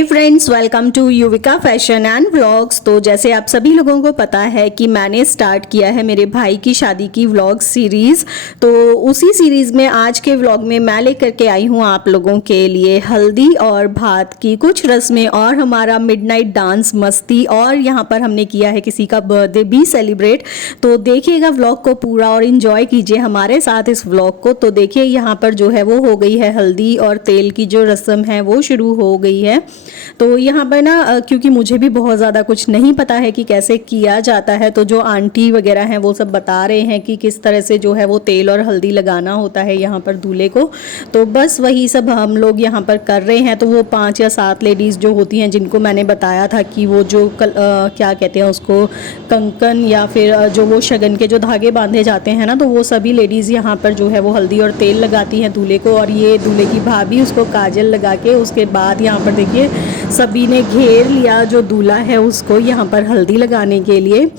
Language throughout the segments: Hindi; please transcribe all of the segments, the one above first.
Hey friends, welcome to Yuvika fashion and vlogs. तो जैसे आप सभी लोगों को पता है कि मैंने स्टार्ट किया है मेरे भाई की शादी की व्लॉग सीरीज़। तो उसी सीरीज़ में आज के व्लॉग में मैं लेकर के आई हूँ आप लोगों के लिए हल्दी और भात की कुछ रस्में और हमारा मिडनाइट डांस मस्ती, और यहाँ पर हमने किया है किसी का बर्थडे भी सेलिब्रेट। तो देखिएगा व्लॉग को पूरा और इन्जॉय कीजिए हमारे साथ इस व्लॉग को। तो देखिए यहाँ पर जो है वो हो गई है हल्दी और तेल की जो रस्म है वो शुरू हो गई है। तो यहाँ पर ना क्योंकि मुझे भी बहुत ज़्यादा कुछ नहीं पता है कि कैसे किया जाता है, तो जो आंटी वगैरह हैं वो सब बता रहे हैं कि किस तरह से जो है वो तेल और हल्दी लगाना होता है यहाँ पर दूल्हे को। तो बस वही सब हम लोग यहाँ पर कर रहे हैं। तो वो 5 या 7 लेडीज़ जो होती हैं जिनको मैंने बताया था कि वो जो क्या कहते हैं उसको, कंकन या फिर जो वो शगन के जो धागे बांधे जाते हैं ना, तो वो सभी लेडीज़ यहाँ पर जो है वो हल्दी और तेल लगाती हैं दूल्हे को। और ये दूल्हे की भाभी उसको काजल लगा के उसके बाद यहाँ पर देखिए सभी ने घेर लिया जो दूल्हा है उसको यहाँ पर हल्दी लगाने के लिए।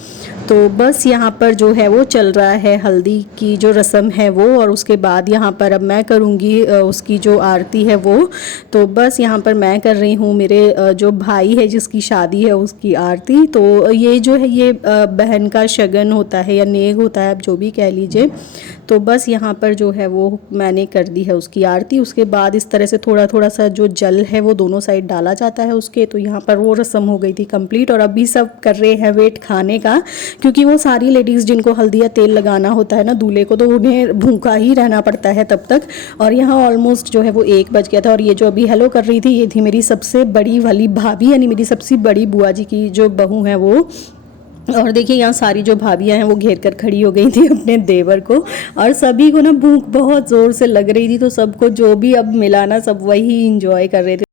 तो बस यहाँ पर जो है वो चल रहा है हल्दी की जो रस्म है वो, और उसके बाद यहाँ पर अब मैं करूँगी उसकी जो आरती है वो। तो बस यहाँ पर मैं कर रही हूँ मेरे जो भाई है जिसकी शादी है उसकी आरती। तो ये जो है ये बहन का शगन होता है या नेग होता है, आप जो भी कह लीजिए। तो बस यहाँ पर जो है वो मैंने कर दी है उसकी आरती। उसके बाद इस तरह से थोड़ा थोड़ा सा जो जल है वो दोनों साइड डाला जाता है उसके। तो यहाँ पर वो रस्म हो गई थी कंप्लीट, और अभी सब कर रहे हैं वेट खाने का, क्योंकि वो सारी लेडीज़ जिनको हल्दी या तेल लगाना होता है ना दूल्हे को, तो उन्हें भूखा ही रहना पड़ता है तब तक। और यहाँ ऑलमोस्ट जो है वो 1 बज गया था। और ये जो अभी हेलो कर रही थी ये थी मेरी सबसे बड़ी वाली भाभी, यानी मेरी सबसे बड़ी बुआ जी की जो बहू है वो। और देखिए यहाँ सारी जो भाभियाँ हैं वो घेर कर खड़ी हो गई थी अपने देवर को, और सभी को ना भूख बहुत ज़ोर से लग रही थी। तो सबको जो भी अब मिला ना सब वही इंजॉय कर रहे थे।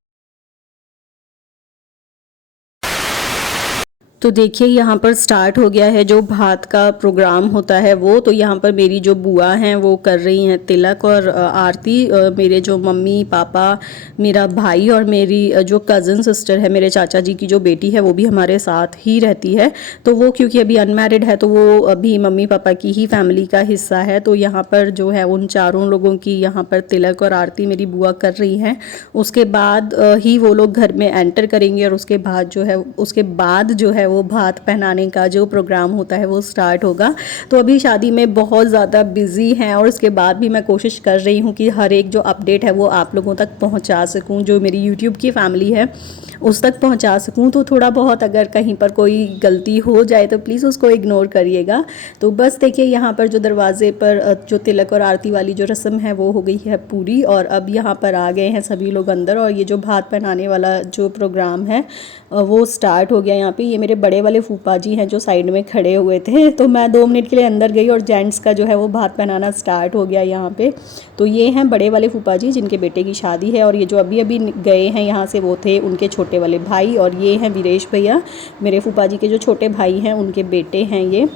तो देखिए यहाँ पर स्टार्ट हो गया है जो भात का प्रोग्राम होता है वो। तो यहाँ पर मेरी जो बुआ हैं वो कर रही हैं तिलक और आरती। मेरे जो मम्मी पापा, मेरा भाई और मेरी जो कज़न सिस्टर है मेरे चाचा जी की जो बेटी है वो भी हमारे साथ ही रहती है। तो वो क्योंकि अभी अनमैरिड है तो वो अभी मम्मी पापा की ही फैमिली का हिस्सा है। तो यहाँ पर जो है उन चारों लोगों की यहाँ पर तिलक और आरती मेरी बुआ कर रही हैं। उसके बाद ही वो लोग घर में एंटर करेंगे, और उसके बाद जो है वो भात पहनाने का जो प्रोग्राम होता है वो स्टार्ट होगा। तो अभी शादी में बहुत ज़्यादा बिजी हैं, और उसके बाद भी मैं कोशिश कर रही हूँ कि हर एक जो अपडेट है वो आप लोगों तक पहुँचा सकूँ, जो मेरी यूट्यूब की फैमिली है उस तक पहुंचा सकूं। तो थोड़ा बहुत अगर कहीं पर कोई गलती हो जाए तो प्लीज़ उसको इग्नोर करिएगा। तो बस देखिए यहाँ पर जो दरवाजे पर जो तिलक और आरती वाली जो रस्म है वो हो गई है पूरी, और अब यहाँ पर आ गए हैं सभी लोग अंदर। और ये जो भात पहनाने वाला जो प्रोग्राम है वो स्टार्ट हो गया। यहाँ पे ये मेरे बड़े वाले फूफा जी हैं जो साइड में खड़े हुए थे। तो मैं 2 मिनट के लिए अंदर गई और जेंट्स का जो है वो भात पहनाना स्टार्ट हो गया यहाँ पे। तो ये हैं बड़े वाले फूफा जी जिनके बेटे की शादी है, और ये जो अभी अभी गए हैं यहाँ से वो थे उनके छोटे वाले भाई। और ये हैं वीरेश भैया, मेरे फूफा जी के जो छोटे भाई हैं उनके बेटे हैं ये।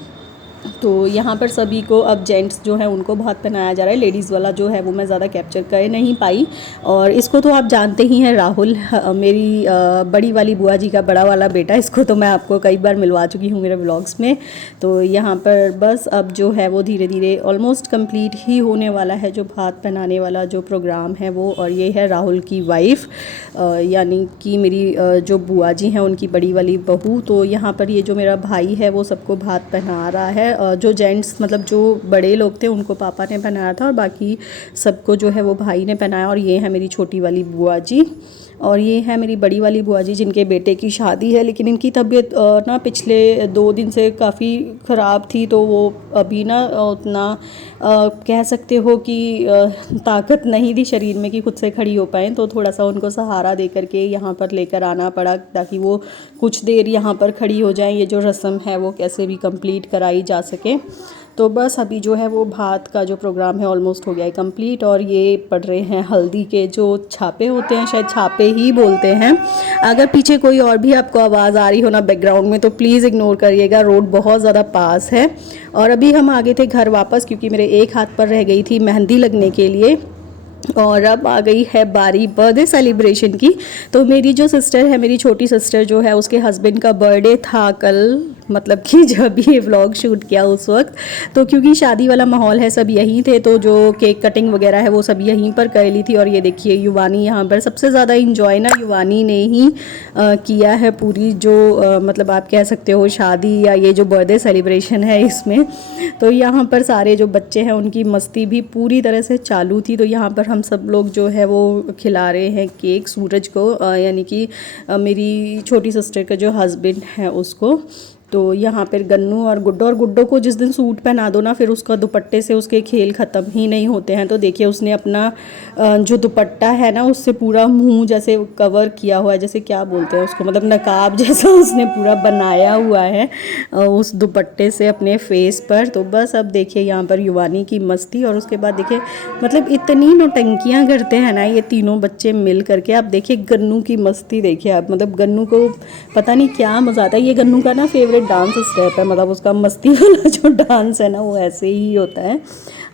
तो यहाँ पर सभी को अब जेंट्स जो है उनको भात पहनाया जा रहा है। लेडीज़ वाला जो है वो मैं ज़्यादा कैप्चर कर नहीं पाई। और इसको तो आप जानते ही हैं, राहुल मेरी बड़ी वाली बुआ जी का बड़ा वाला बेटा, इसको तो मैं आपको कई बार मिलवा चुकी हूँ मेरे व्लॉग्स में। तो यहाँ पर बस अब जो है वो धीरे धीरे ऑलमोस्ट कंप्लीट ही होने वाला है जो भात पहनाने वाला जो प्रोग्राम है वो। और ये है राहुल की वाइफ, यानी कि मेरी जो बुआ जी हैं उनकी बड़ी वाली बहू। तो यहाँ पर ये जो मेरा भाई है वो सबको भात पहना रहा है। जो जेंट्स मतलब जो बड़े लोग थे उनको पापा ने पहनाया था, और बाकी सबको जो है वो भाई ने पहनाया। और ये है मेरी छोटी वाली बुआ जी, और ये है मेरी बड़ी वाली बुआ जी जिनके बेटे की शादी है। लेकिन इनकी तबीयत ना पिछले 2 दिन से काफ़ी ख़राब थी, तो वो अभी ना उतना कह सकते हो कि ताकत नहीं थी शरीर में कि खुद से खड़ी हो पाएँ। तो थोड़ा सा उनको सहारा दे करके यहाँ पर लेकर आना पड़ा ताकि वो कुछ देर यहाँ पर खड़ी हो जाएं, ये जो रस्म है वो कैसे भी कंप्लीट कराई जा सके। तो बस अभी जो है वो भात का जो प्रोग्राम है ऑलमोस्ट हो गया है कंप्लीट। और ये पड़ रहे हैं हल्दी के जो छापे होते हैं, शायद छापे ही बोलते हैं। अगर पीछे कोई और भी आपको आवाज़ आ रही हो ना बैकग्राउंड में तो प्लीज़ इग्नोर करिएगा, रोड बहुत ज़्यादा पास है। और अभी हम आ गए थे घर वापस, क्योंकि मेरे एक हाथ पर रह गई थी मेहंदी लगने के लिए। और अब आ गई है बारी बर्थडे सेलिब्रेशन की। तो मेरी जो सिस्टर है, मेरी छोटी सिस्टर जो है, उसके हस्बैंड का बर्थडे था कल मतलब कि जब ये व्लॉग शूट किया उस वक्त, तो क्योंकि शादी वाला माहौल है, सब यहीं थे, तो जो केक कटिंग वगैरह है वो सब यहीं पर कर ली थी। और ये देखिए युवानी यहाँ पर सबसे ज़्यादा इंजॉय ना युवानी ने ही किया है पूरी जो मतलब आप कह सकते हो शादी या ये जो बर्थडे सेलिब्रेशन है इसमें। तो यहाँ पर सारे जो बच्चे हैं उनकी मस्ती भी पूरी तरह से चालू थी। तो यहाँ पर हम सब लोग जो है वो खिला रहे हैं केक सूरज को, यानी कि मेरी छोटी सिस्टर का जो हस्बैंड है उसको। तो यहाँ पर गन्नू और गुड्डो को जिस दिन सूट पहना दो ना, फिर उसका दुपट्टे से उसके खेल ख़त्म ही नहीं होते हैं। तो देखिए उसने अपना जो दुपट्टा है ना उससे पूरा मुंह जैसे कवर किया हुआ है, जैसे क्या बोलते हैं उसको, मतलब नकाब जैसा उसने पूरा बनाया हुआ है उस दुपट्टे से अपने फेस पर। तो बस अब देखिए यहाँ पर युवानी की मस्ती, और उसके बाद देखिए मतलब इतनी नौटंकियाँ करते हैं ना ये तीनों बच्चे मिल करके। आप देखिए गन्नू की मस्ती देखिए आप, मतलब गन्नू को पता नहीं क्या मज़ा आता है। ये गन्नू का ना फेवरेट डांस स्टेप है, मतलब उसका मस्ती वाला जो डांस है ना वो ऐसे ही होता है।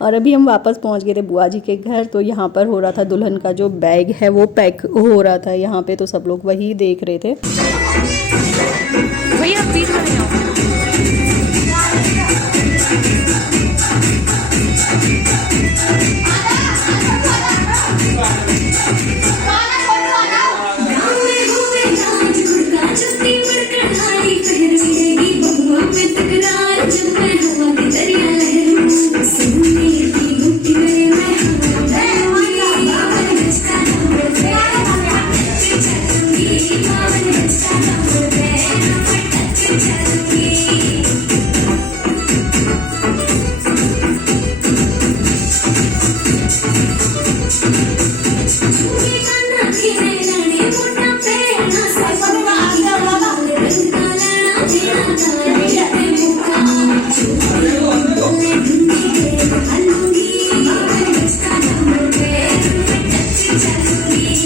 और अभी हम वापस पहुंच गए थे बुआ जी के घर। तो यहाँ पर हो रहा था दुल्हन का जो बैग है वो पैक हो रहा था यहाँ पे, तो सब लोग वही देख रहे थे। भैया बीच में नहीं आओ।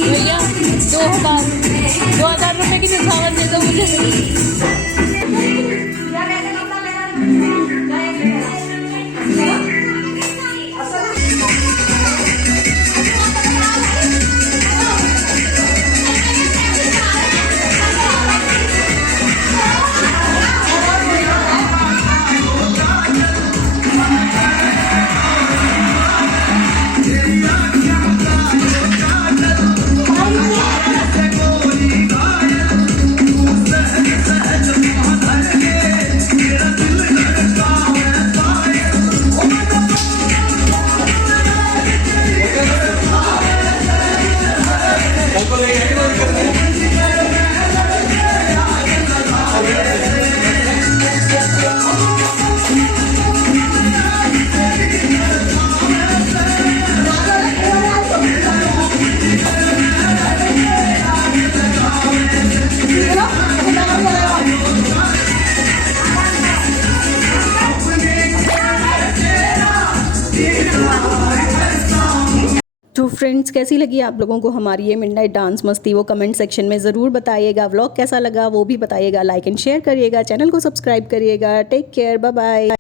भैया 2000 रुपए की निछावर दे दो मुझे। तो फ्रेंड्स कैसी लगी आप लोगों को हमारी ये मिडनाइट डांस मस्ती, वो कमेंट सेक्शन में ज़रूर बताइएगा। व्लॉग कैसा लगा वो भी बताइएगा, लाइक एंड शेयर करिएगा, चैनल को सब्सक्राइब करिएगा। Take care, bye bye.